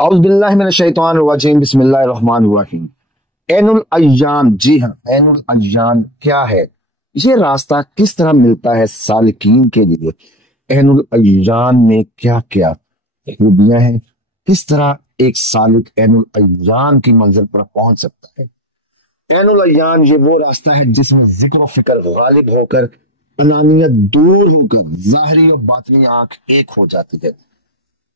औज़ बिल्लाहि मिनश शैतानिर रजीम बिस्मिल्लाहिर रहमानिर रहीम। ऐनुल अय्याम, जी हाँ, ऐनुल अय्याम क्या है? ये रास्ता किस तरह मिलता है सालिकीन के लिए? ऐनुल अय्याम में क्या क्या खूबियां हैं? किस तरह एक सालिक ऐनुल अय्याम की मंजिल पर पहुंच सकता है? ऐनुल अय्याम ये वो रास्ता है जिसमें जिक्र फिक्र गालिब होकर, अनानियत दूर होकर, ज़ाहिरी और बातिनी आंख एक हो जाती है।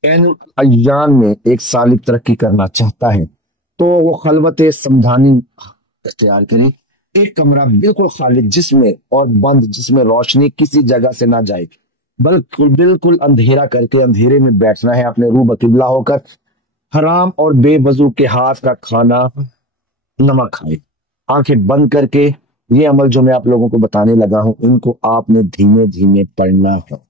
इन अय्याम में एक सालिक तरक्की करना चाहता है तो वो खलवत समझानी इख्तियार करे। एक कमरा बिल्कुल खाली जिसमें और बंद, जिसमें रोशनी किसी जगह से ना जाए, बिल्कुल बिल्कुल अंधेरा करके अंधेरे में बैठना है, अपने रूह बकिबला होकर हराम और बेवजू के हाथ का खाना नमक खाए, आंखें बंद करके। ये अमल जो मैं आप लोगों को बताने लगा हूं, इनको आपने धीमे धीमे पढ़ना है।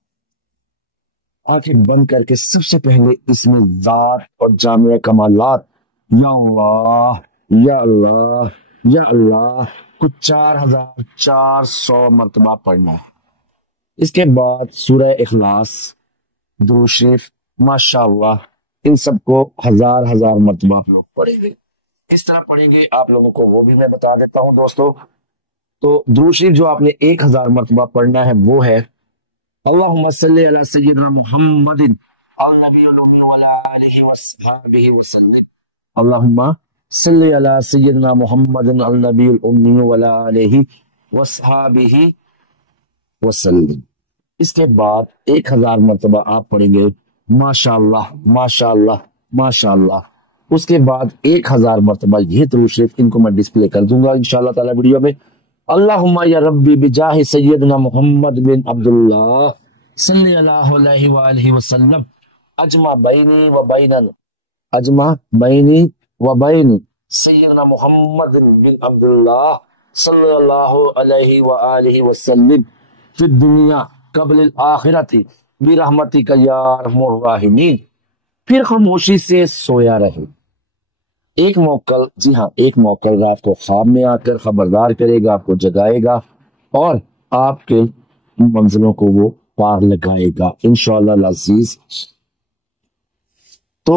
आंखें बंद करके सबसे पहले इसमें जात और जामिया कमालात, या अल्लाह या अल्लाह या अल्लाह को 4400 मरतबा पढ़ना है। इसके बाद सूरह इखलास, दुरूद शरीफ, माशाअल्लाह, इन सबको हजार हजार मरतबा आप लोग पढ़ेंगे। इस तरह पढ़ेंगे आप लोगों को वो भी मैं बता देता हूं दोस्तों। तो दुरूद शरीफ जो आपने 1000 मरतबा पढ़ना है वो है अल्लाहुम्मा सल्ली अला सय्यिदना मुहम्मदिन अल नबियुल उम्मी व अला आलिहि व अस्हाबिहि व सल्लिम। अल्लाहुम्मा सल्ली अला सय्यिदना मुहम्मदिन अल नबियुल उम्मी व अला आलिहि व अस्हाबिहि व सल्लिम। इसके बाद 1000 मरतबा आप पढ़ेंगे माशाअल्लाह माशाअल्लाह माशाअल्लाह। उसके बाद 1000 मरतबा ये दुरूद शरीफ, इनको मैं डिस्प्ले कर दूंगा इंशाअल्लाह ताला वीडियो में। अल्लाहुम्मा या रब्बी बिजाहि सय्यदना मुहम्मद बिन अब्दुल्लाह सल्लल्लाहु अलैहि व आलिहि वसल्लम अजमा बैनी व बैनन, अजमा बैनी व बैनी सय्यदना मुहम्मद बिन अब्दुल्लाह सल्लल्लाहु अलैहि व आलिहि वसल्लम फिद दुनिया क़ब्ल आखिरती बिरहमतिका या अरहमुर राहिमीन। फिर खामोशी से सोया रहे। एक मौकल, जी हाँ, एक मौकल रात को ख्वाब में आकर खबरदार करेगा, आपको जगाएगा और आपके मंजिलों को वो पार लगाएगा इंशाअल्लाह अज़ीज। तो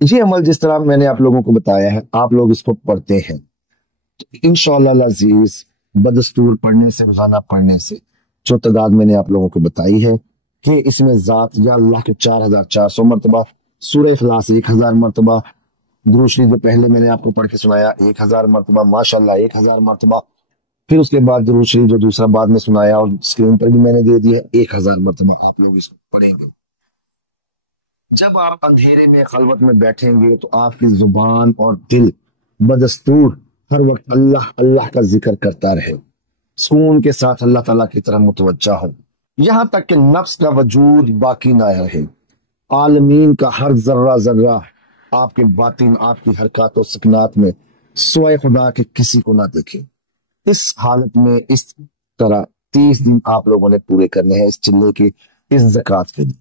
ये अमल जिस तरह मैंने आप लोगों को बताया है, आप लोग इसको पढ़ते हैं तो इंशाअल्लाह अज़ीज बदस्तूर पढ़ने से, रोजाना पढ़ने से जो तादाद मैंने आप लोगों को बताई है कि इसमें जात या अल्लाह के 4400 मरतबा, सूरह इखलास 1000 मरतबा, दुरूद शरीफ जो पहले मैंने आपको पढ़ के सुनाया 1000 मरतबा, माशाअल्लाह 1000 मरतबा। फिर उसके बाद दुरूद शरीफ जो दूसरा बाद में सुनाया और स्क्रीन पर भी मैंने दे दिया 1000 मरतबा आप लोग इसको पढ़ेंगे। जब आप अंधेरे में खलवत में बैठेंगे तो आपकी जुबान और दिल बदस्तूर हर वक्त अल्लाह अल्लाह का जिक्र करता रहे, सुकून के साथ अल्लाह ताला की तरफ मुतवज्जा हो, यहां तक कि नफ्स का वजूद बाकी ना रहे। आलमीन का हर जर्रा जर्रा आपके बातिन, आपकी हरकत और सकनात में सोए खुदा के किसी को ना देखे। इस हालत में इस तरह 30 दिन आप लोगों ने पूरे करने हैं इस चिल्ले के, इस ज़कात के दिन।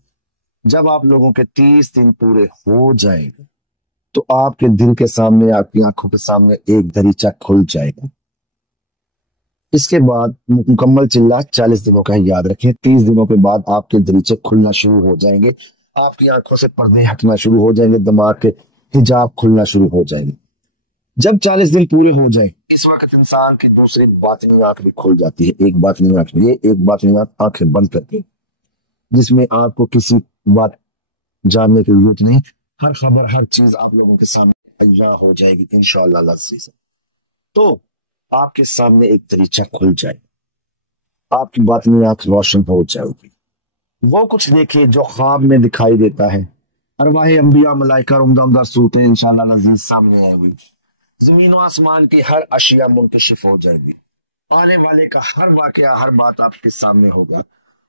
जब आप लोगों के 30 दिन पूरे हो जाएंगे तो आपके दिल के सामने, आपकी आंखों के सामने एक दरीचा खुल जाएगा। इसके बाद मुकम्मल चिल्ला 40 दिनों का है, याद रखें। 30 दिनों के बाद आपके दरीचे खुलना शुरू हो जाएंगे, आपकी आंखों से पर्दे हटना शुरू हो जाएंगे, दिमाग के हिजाब खुलना शुरू हो जाएंगे। जब 40 दिन पूरे हो जाए, इस वक्त इंसान की दूसरी बातिनी आंख भी खुल जाती है। एक बातिनी आंख, ये एक बातिनी आंख, आंखें बंद करके, जिसमें आपको किसी बात जानने की जरूरत नहीं, हर खबर, हर चीज आप लोगों के सामने अय्या हो जाएगी इंशाअल्लाह अज़ीज़। तो आपके सामने एक दरीचा खुल जाए, आपकी बातिनी आंख रोशन हो जाएगी। वो कुछ देखिए जो ख्वाब में दिखाई देता है। अरवाह अंबिया, मलाइका, उम्दा उम्दा सूरतें इंशाअल्लाह अज़ीज़ सामने आएगी। जमीन और आसमान की हर अशिया मुंकशिफ हो जाएगी। आने वाले का हर वाकया, हर बात आपके सामने होगा।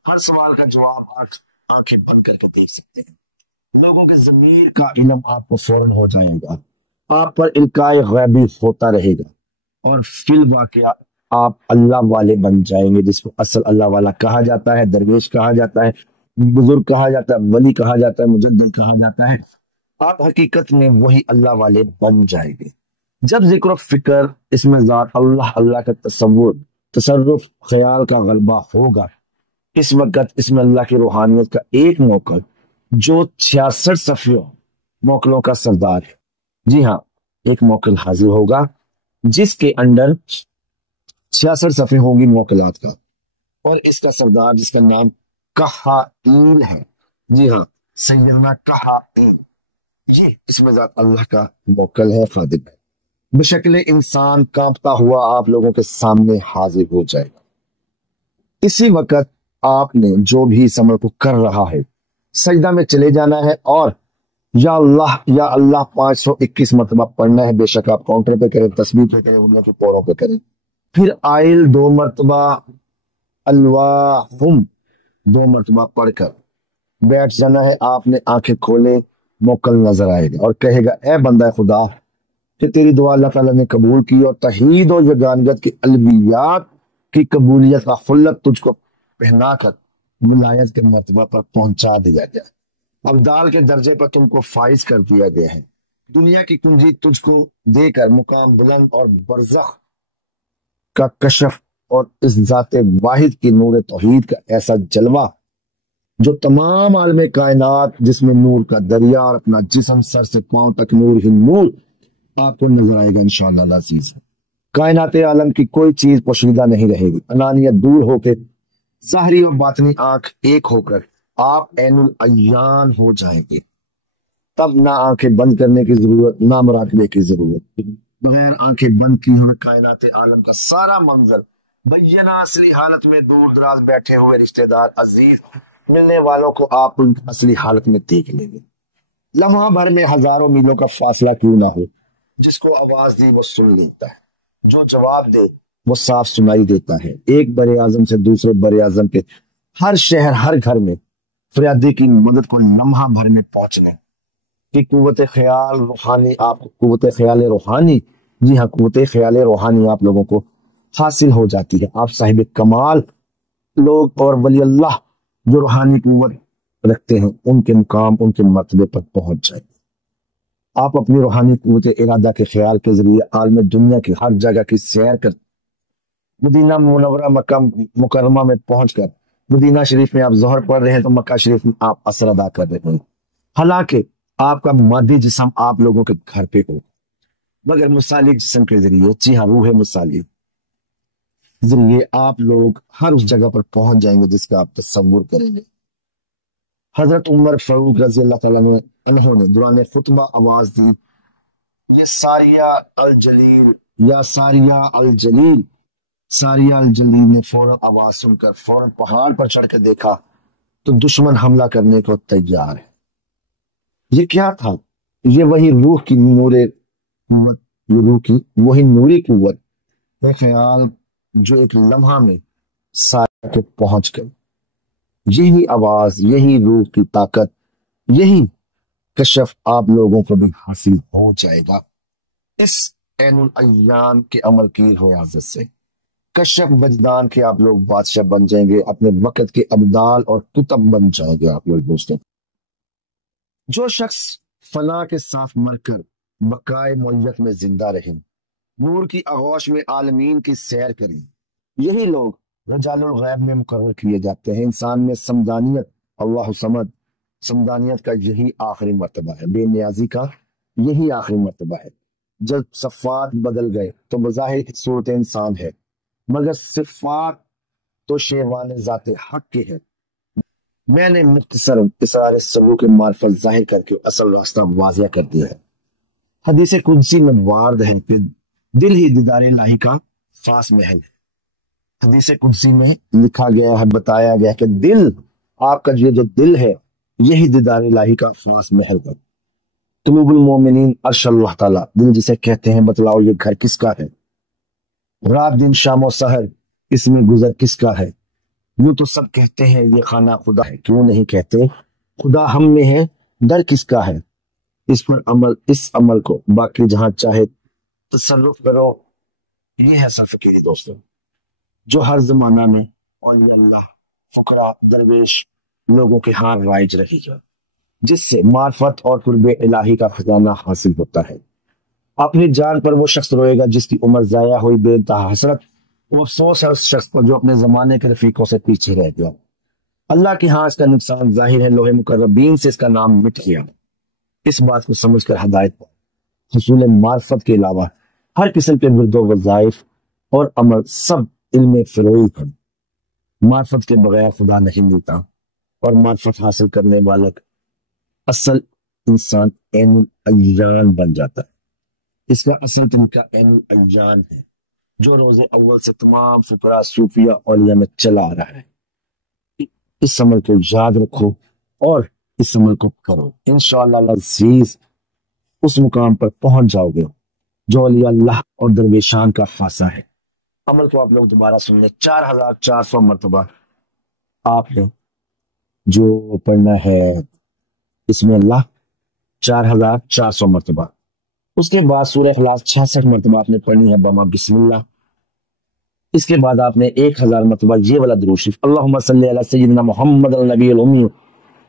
हर सवाल का जवाब आप आंखें बंद करके देख सकते हैं। लोगों के ज़मीर का इल्म आपको फौरन हो जाएगा। आप पर इल्काए गैबी होता रहेगा और फिल वाकया आप अल्लाह वाले बन जाएंगे, जिसको असल अल्लाह वाला कहा जाता है, दरवेश कहा जाता है, बुजुर्ग कहा जाता है, वली कहा जाता है, मुजद्दिद कहा जाता है। आप हकीकत में वही अल्लाह वाले बन जाएंगे। जब जिक्र फिक्र, इसमें जात अल्लाह अल्लाह का तसव्वुर, तसर्रुफ, ख्याल का गलबा होगा, इस वक्त इसमें अल्लाह की रूहानियत का एक मौका जो 66 सफियों मोकलों का सरदार है। जी हाँ, एक मोकल हाजिर होगा जिसके अंडर 66 सफ़े होंगी मोकलात का, और इसका सरदार जिसका नाम कहाईल है। जी हाँ, सैयदना कहाईल, ये इसमें ज़ात अल्लाह का मोकल है, खादिम है। बशक्ल इंसान कांपता हुआ आप लोगों के सामने हाजिर हो जाएगा। इसी वक्त आपने जो भी इस अमल को कर रहा है, सजदा में चले जाना है और या अल्लाह 521 मरतबा पढ़ना है। बेशक आप काउंटर पे करें, तस्बीह पे करें, उन्हीं के पौड़ों पे करें। फिर आइल 2 मरतबा, अल्लाहुम 2 मरतबा पढ़कर बैठ जाना है। आपने आंखें खोले, मोकल नजर आएगा और कहेगा, ए बंदा खुदा, कि तेरी दुआ अल्लाह ताला ने कबूल की और तहीद और यगानियत की अलवियात की कबूलियत का खुल्लत तुझको पहनाकर विलायत के मर्तबा पर पहुंचा दिया गया। अब्दाल के दर्जे पर तुमको फाइज कर दिया गया है। दुनिया की कुंजी तुझको देकर मुकाम बुलंद और बरज़ख का कशफ और इस जाते वाहिद की नूर तौहीद का ऐसा जलवा जो तमाम आलम कायनात जिसमें नूर का दरिया और अपना जिस्म सर से पांव तक नूर ही नूर आपको नजर आएगा इंशाअल्लाह अज़ीज। कायनात आलम की कोई चीज पोशीदा नहीं रहेगी। अनानियत दूर होकर ज़ाहिरी और बातनी आंख एक होकर आप ऐनुल अय्यान हो जाएंगे। तब ना आंखें बंद करने की जरूरत, ना मुराकबे की जरूरत। बगैर आंखें बंद की हुए कायनात आलम का सारा मंजर बैना असली हालत में दूर दराज बैठे हुए रिश्तेदार अजीज मिलने वालों को आप उनकी असली हालत में देख लेंगे। लम्हा भर में हजारों मीलों का फासला क्यों ना हो, जिसको आवाज दी वो सुन लेता है, जो जवाब दे वो साफ सुनाई देता है। एक बड़े आजम से दूसरे बड़े आजम के हर शहर हर घर में फरियादी की मदद को लम्हा भर में पहुंचने की कुव्वत ख्याल रूहानी, आपको कुव्वत ख्याल रूहानी, जी हाँ, कुव्वत ख्याल रूहानी आप लोगों को हासिल हो जाती है। आप साहिब कमाल लोग और वली अल्लाह जो रूहानी कुव्वत रखते हैं उनके मुकाम, उनके मर्तबे पर पहुंच जाए। आप अपनी रूहानी कुव्वत इरादा के ख्याल के जरिए आलम दुनिया की हर जगह की सैर कर मदीना मुनव्वरा मक्का मुकर्रमा में पहुंचकर मदीना शरीफ में आप जोहर पढ़ रहे हैं तो मक्का शरीफ में आप असर अदा कर रहे हैं। हालांकि आपका मादी जिस्म आप लोगों के घर पे हो, मगर मुसालिक जिस्म के जरिए, जी हाँ, रूह मुसालिक जरिए आप लोग हर उस जगह पर पहुंच जाएंगे जिसका आप तस्वुर करेंगे। हजरत उमर फारूक रजी अल्लाह ताला अन्हों ने दौरान खुतबा आवाज दी, ये सारिया अल जलील या सारिया अल जलील। सारिया अल जलील ने फौरन आवाज सुनकर फौरन पहाड़ पर चढ़कर देखा तो दुश्मन हमला करने को तैयार है। ये क्या था? ये वही रूह की नूरे कुव्वत, ये रूह की वही नूरी कुव्वत है ख्याल जो एक लम्हा में सारे के पहुंच गई। यही आवाज, यही रूह की ताकत, यही कशफ आप लोगों को भी हासिल हो जाएगा इस ऐनुल अय्यान के अमल की हिफाजत से। कशफ वजदान के आप लोग बादशाह बन जाएंगे, अपने वक्त के अब्दाल और कुतब बन जाएंगे आप लोग। दोस्तों, जो शख्स फना के साथ मरकर बकाए मौयत में जिंदा रहे, नूर की आगोश में आलमीन की सैर करें, यही लोग रजालुल गैब में मुकर्रर किए जाते हैं। इंसान में समदानियत, अल्लाह समद, समदानियत का यही आखिरी मर्तबा है, बेनियाजी का यही आखिरी मर्तबा है। जब सफ़ात बदल गए तो बज़ाहिर सूरत इंसान है, मगर सिफ़ात तो शेरवान ज़ाते हक के है। मैंने मुख्तसर इसारे सबूक मार्फत जाहिर करके असल रास्ता वाज़िया कर दिया है। हदीस कुदसी में वार्द है कि दिल ही दीदार इलाही का खास महल है। हदीस कुदसी में लिखा गया है, बताया गया कि दिल, आपका ये जो दिल है, यही दीदार इलाही का खास महल है। कुलूबुल मोमिनीन अर्श अल्लाह ताला, दिल जिसे कहते हैं, बतलाओ ये घर किसका है? रात दिन शाम और सहर इसमें गुजर किसका है? यूं तो सब कहते हैं ये खाना खुदा है, क्यों नहीं कहते खुदा हम में है, डर किसका है? इस पर अमल, इस अमल को बाकी जहां चाहे तसर्रुफ करो। ये है असल फकीरी दोस्तों, जो हर जमाना में औलिया अल्लाह, फुकरा, दरवेश लोगों के हाथ राइज रही है, जिससे मार्फत और कुर्बे इलाही का खजाना हासिल होता है। अपनी जान पर वो शख्स रोएगा जिसकी उम्र जाया हुई, बेइंतहा हसरत, वो अफसोस है उस शख्स पर जो अपने जमाने के रफीकों से पीछे रह गया। अल्लाह के यहाँ इसका नुकसान जाहिर है, लोहे मुकर्रबीन से इसका नाम मिट गया। اس بات کو سمجھ کر ہدایت پا، حصول معرفت کے علاوہ ہر قسم کے ورد و وظائف اور عمل سب علم فروئی پر، معرفت کے بغیر خدا نہیں ملتا، اور معرفت حاصل کرنے والا اصل انسان عین الاجان بن جاتا ہے۔ اس کا اصل طریقہ عین الاجان ہے، جو روز اول سے تمام فقراء صوفیہ اولیاء میں چلا آ رہا ہے۔ اس عمل کو یاد رکھو اور اس عمل کو کرو، انشاءاللہ العزیز اس مقام پر پہنچ جاؤ گے جو اولیاء اللہ اور درویشان کا خاصہ ہے۔ عمل کو آپ لوگ دوبارہ سن لیں، 4400 مرتبہ آپ نے جو پڑھنا ہے اس میں اللہ 4400 مرتبہ، اس کے بعد سورہ اخلاص 66 مرتبہ آپ نے پڑھنی ہے بما بسم اللہ، اس کے بعد آپ نے 1000 مرتبہ یہ والا درود شریف اللہم صلی علی سیدنا محمد النبی الامی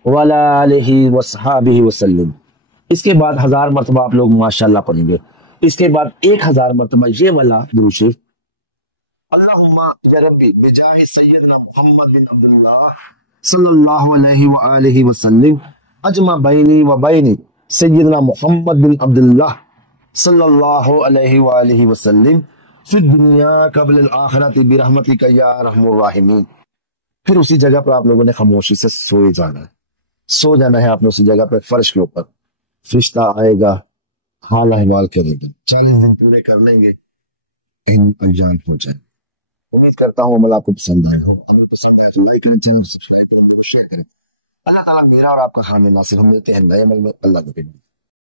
وعلی آلہ وصحابہ وسلم، اس کے بعد 1000 مرتبہ آپ لوگ ماشاءاللہ پڑھیں گے، اس کے بعد 1000 مرتبہ یہ والا درود شریف اللہم یا ربی بجاہ سیدنا محمد بن عبداللہ صلی اللہ علیہ وآلہ وسلم اجمع بینی و بین سیدنا محمد بن عبداللہ صلی اللہ علیہ وآلہ وسلم فی الدنیا قبل الآخرت برحمتک یا ارحم الراحمین۔ پھر اسی جگہ پر آپ لوگوں نے خاموشی سے سوئے جانا ہے، سو جانا ہے آپ نے اسی جگہ پر فرش کے اوپر، فرشتہ آئے گا حال احوال کرے گا، 40 دن پورے کر لیں گے ان انجام ہو جائے۔ امید کرتا ہوں عمل آپ کو پسند آئے ہو، اگر پسند آئے تو لائک کریں، چینل کو سبسکرائب کریں، شیئر کریں۔ اللہ تعالیٰ میرا اور آپ کا حامی ناصر، ہم ملتے ہیں نئے عمل میں، اللہ کے